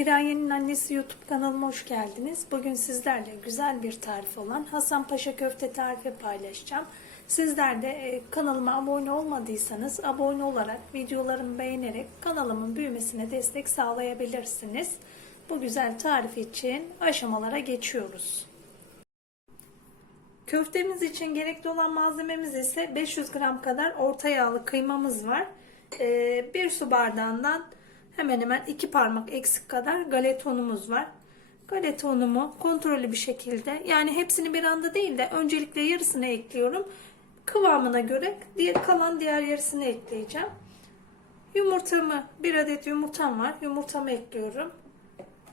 Piraye'nin annesi YouTube kanalıma hoş geldiniz. Bugün sizlerle güzel bir tarif olan Hasan Paşa köfte tarifi paylaşacağım. Sizler de e, kanalıma abone olmadıysanız abone olarak videolarımı beğenerek kanalımın büyümesine destek sağlayabilirsiniz. Bu güzel tarif için aşamalara geçiyoruz. Köftemiz için gerekli olan malzememiz ise 500 gram kadar orta yağlı kıymamız var. Ee, bir su bardağından hemen hemen iki parmak eksik kadar galeta unumuz var. Galeta unumu kontrollü bir şekilde yani hepsini bir anda değil de öncelikle yarısını ekliyorum. Kıvamına göre diğer kalan diğer yarısını ekleyeceğim. Yumurtamı bir adet yumurtam var. Yumurtamı ekliyorum.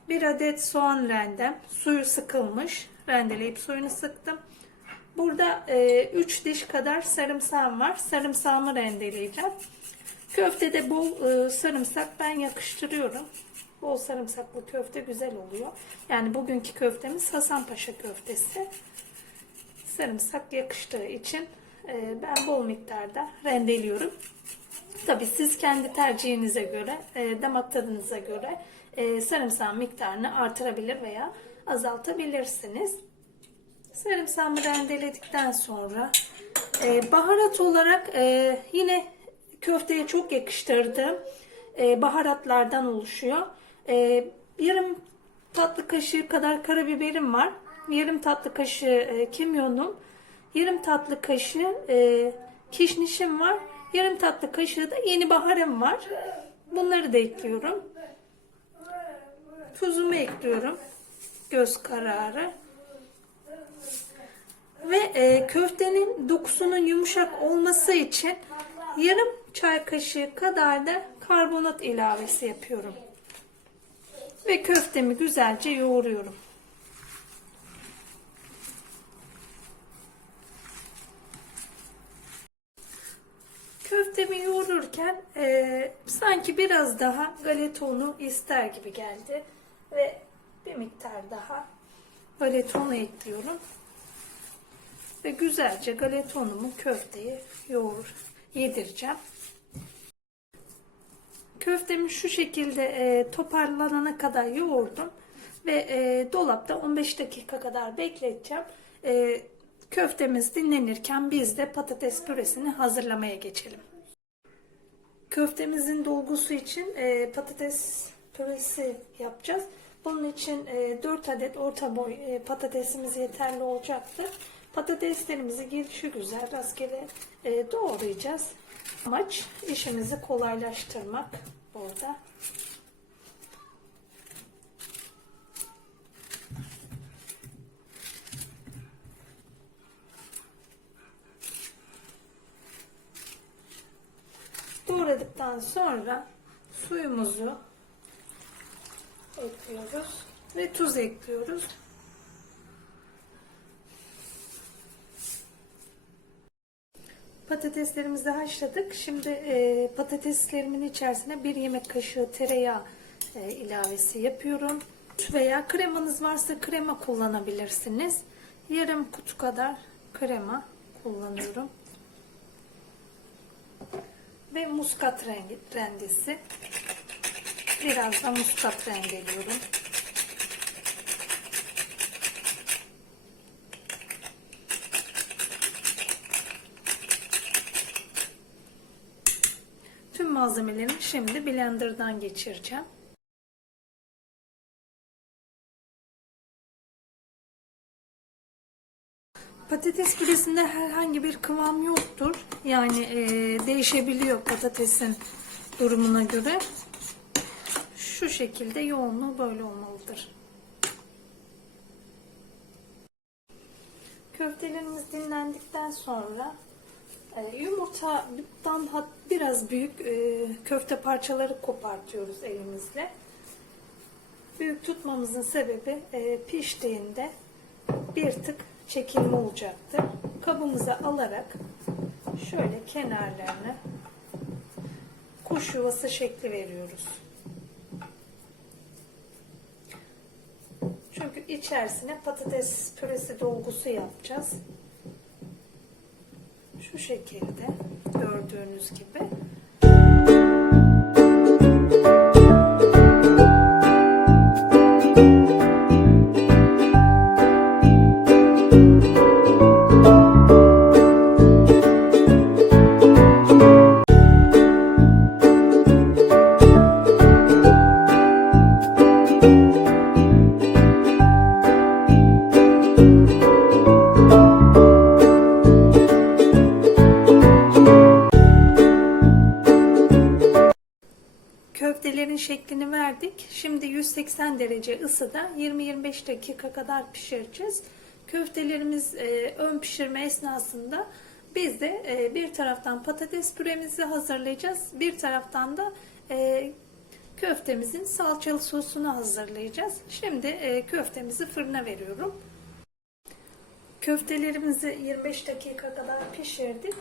Bir adet soğan rendem. Suyu sıkılmış. Rendeleyip suyunu sıktım. Burada 3 diş kadar sarımsağım var. Sarımsağımı rendeleyeceğim. Köftede bol e, sarımsak ben yakıştırıyorum. Bol sarımsaklı köfte güzel oluyor. Yani bugünkü köftemiz Hasanpaşa köftesi. Sarımsak yakıştığı için e, ben bol miktarda rendeliyorum. Tabi siz kendi tercihinize göre, e, damak tadınıza göre e, sarımsağın miktarını artırabilir veya azaltabilirsiniz. Sarımsağımı rendeledikten sonra e, baharat olarak e, yine köfteye çok yakıştırdığım e, baharatlardan oluşuyor. E, yarım tatlı kaşığı kadar karabiberim var. Yarım tatlı kaşığı e, kimyonum. Yarım tatlı kaşığı e, kişnişim var. Yarım tatlı kaşığı da yeni baharım var. Bunları da ekliyorum. Tuzumu ekliyorum. Göz kararı. Ve e, köftenin dokusunun yumuşak olması için yarım çay kaşığı kadar da karbonat ilavesi yapıyorum. Ve köftemi güzelce yoğuruyorum. Köftemi yoğururken e, sanki biraz daha galeta unu ister gibi geldi. Ve bir miktar daha galeta unu ekliyorum. Ve güzelce galeta unumu köfteye yoğur, yedireceğim. Köftemi şu şekilde e, toparlanana kadar yoğurdum. Ve e, dolapta 15 dakika kadar bekleteceğim. E, köftemiz dinlenirken biz de patates püresini hazırlamaya geçelim. Köftemizin dolgusu için e, patates püresi yapacağız. Bunun için e, 4 adet orta boy e, patatesimiz yeterli olacaktır. Patateslerimizi gelişi güzel rastgele e, doğrayacağız. Amaç işimizi kolaylaştırmak burada. Doğradıktan sonra suyumuzu ekliyoruz ve tuz ekliyoruz. Patateslerimizi haşladık. Şimdi e, patateslerimin içerisine bir yemek kaşığı tereyağı e, ilavesi yapıyorum. Veya kremanız varsa krema kullanabilirsiniz. Yarım kutu kadar krema kullanıyorum. Ve muskat rengi, rendesi. Biraz da muskat rendeliyorum. Tüm malzemelerimi şimdi blenderdan geçireceğim. Patates püresinde herhangi bir kıvam yoktur. Yani e, değişebiliyor patatesin durumuna göre. Şu şekilde yoğunluğu böyle olmalıdır. Köftelerimiz dinlendikten sonra yumurtadan biraz büyük e, köfte parçaları kopartıyoruz elimizle. Büyük tutmamızın sebebi e, piştiğinde bir tık çekilme olacaktır. Kabımıza alarak şöyle kenarlarını kuş yuvası şekli veriyoruz. Çünkü içerisine patates püresi dolgusu yapacağız. Şu şekilde gördüğünüz gibi. Verdik. Şimdi 180 derece ısıda 20-25 dakika kadar pişireceğiz. Köftelerimiz e, ön pişirme esnasında biz de e, bir taraftan patates püremizi hazırlayacağız. Bir taraftan da e, köftemizin salçalı sosunu hazırlayacağız. Şimdi e, köftemizi fırına veriyorum. Köftelerimizi 25 dakika kadar pişirdik.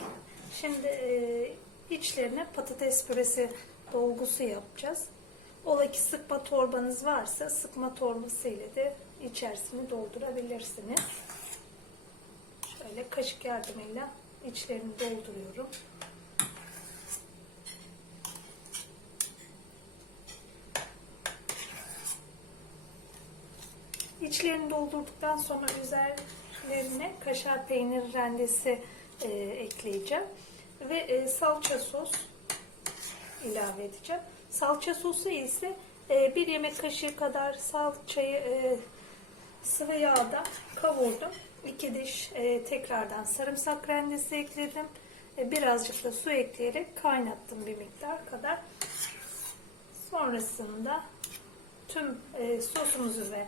Şimdi e, içlerine patates püresi dolgusu yapacağız. Ola ki sıkma torbanız varsa sıkma torbası ile de içerisini doldurabilirsiniz. Şöyle kaşık yardımıyla içlerini dolduruyorum. İçlerini doldurduktan sonra üzerlerine kaşar peynir rendesi e, ekleyeceğim. Ve e, salça sos ilave edeceğim. Salça sosu ise e, bir yemek kaşığı kadar salçayı e, sıvı yağda kavurdum. İki diş e, tekrardan sarımsak rendesi ekledim. E, birazcık da su ekleyerek kaynattım bir miktar kadar. Sonrasında tüm e, sosumuzu ve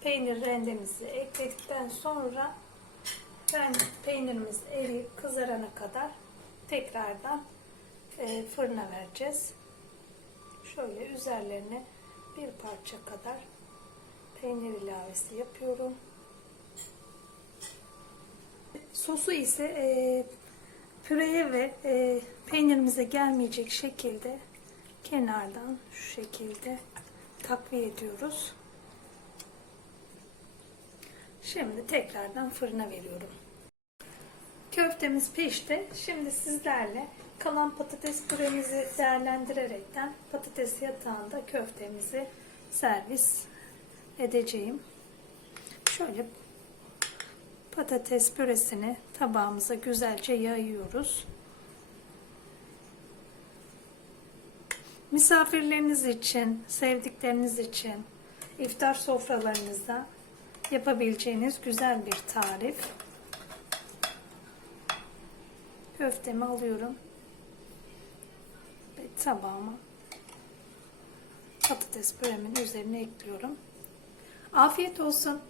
peynir rendemizi ekledikten sonra ben peynirimiz eriyip kızarana kadar tekrardan e, fırına vereceğiz. Şöyle üzerlerine bir parça kadar peynir ilavesi yapıyorum. Sosu ise e, püreye ve e, peynirimize gelmeyecek şekilde kenardan şu şekilde takviye ediyoruz. Şimdi tekrardan fırına veriyorum. Köftemiz pişti. Şimdi sizlerle kalan patates püremizi değerlendirerekten patates yatağında köftemizi servis edeceğim. Şöyle patates püresini tabağımıza güzelce yayıyoruz. Misafirleriniz için, sevdikleriniz için iftar sofralarınızda yapabileceğiniz güzel bir tarif. Köftemi alıyorum ve tabağıma patates püremin üzerine ekliyorum. Afiyet olsun.